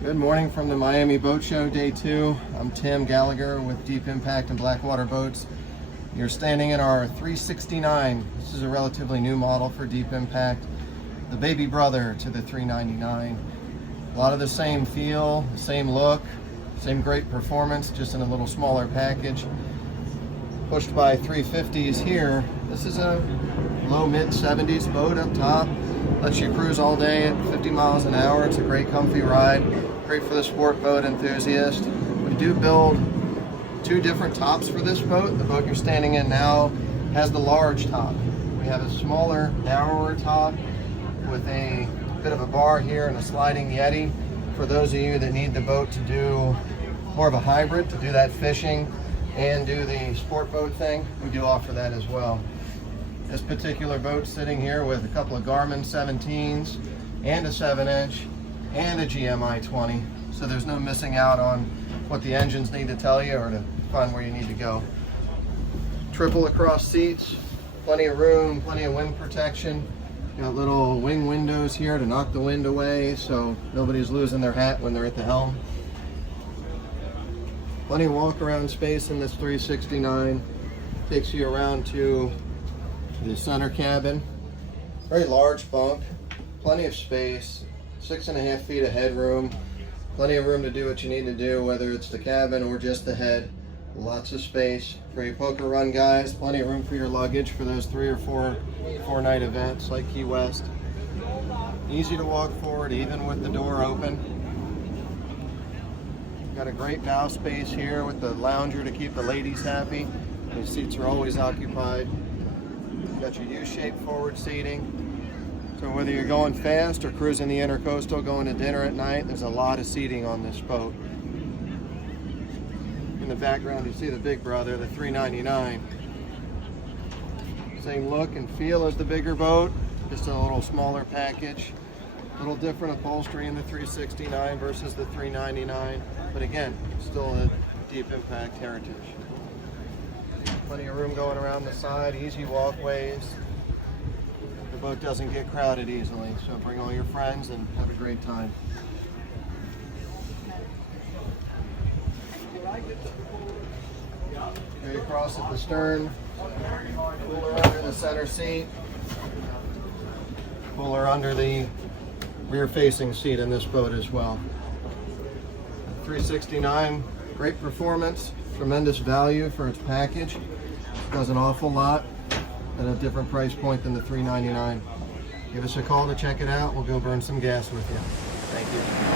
Good morning from the Miami Boat Show, Day 2. I'm Tim Gallagher with Deep Impact and Blackwater Boats. You're standing in our 369. This is a relatively new model for Deep Impact, the baby brother to the 399. A lot of the same feel, the same look, same great performance, just in a little smaller package. Pushed by 350s here. This is a low mid 70s boat up top. Lets you cruise all day at 50 miles an hour. It's a great comfy ride. Great for the sport boat enthusiast. We do build two different tops for this boat. The boat you're standing in now has the large top. We have a smaller, narrower top with a bit of a bar here and a sliding Yeti. For those of you that need the boat to do more of a hybrid, to do that fishing and do the sport boat thing, we do offer that as well. This particular boat sitting here with a couple of Garmin 17s and a 7-inch and a GMI 20, so there's no missing out on what the engines need to tell you or to find where you need to go. Triple across seats, plenty of room, plenty of wind protection. Got little wing windows here to knock the wind away so nobody's losing their hat when they're at the helm. Plenty of walk around space in this 369. Takes you around to the center cabin. Very large bunk, plenty of space, 6.5 feet of headroom, plenty of room to do what you need to do, whether it's the cabin or just the head. Lots of space for your poker run guys, plenty of room for your luggage for those 3 or 4 night events like Key West. Easy to walk forward even with the door open. Got a great bow space here with the lounger to keep the ladies happy. The seats are always occupied. Got your U-shaped forward seating. So whether you're going fast or cruising the intercoastal, going to dinner at night, there's a lot of seating on this boat. In the background you see the big brother, the 399. Same look and feel as the bigger boat, just a little smaller package. A little different upholstery in the 369 versus the 399, but again, still a Deep Impact heritage. Plenty of room going around the side, easy walkways. The boat doesn't get crowded easily, so bring all your friends and have a great time. Straight across at the stern, cooler under the center seat, cooler under the rear-facing seat in this boat as well. 369, great performance, tremendous value for its package. Does an awful lot at a different price point than the 399. Give us a call to check it out. We'll go burn some gas with you. Thank you.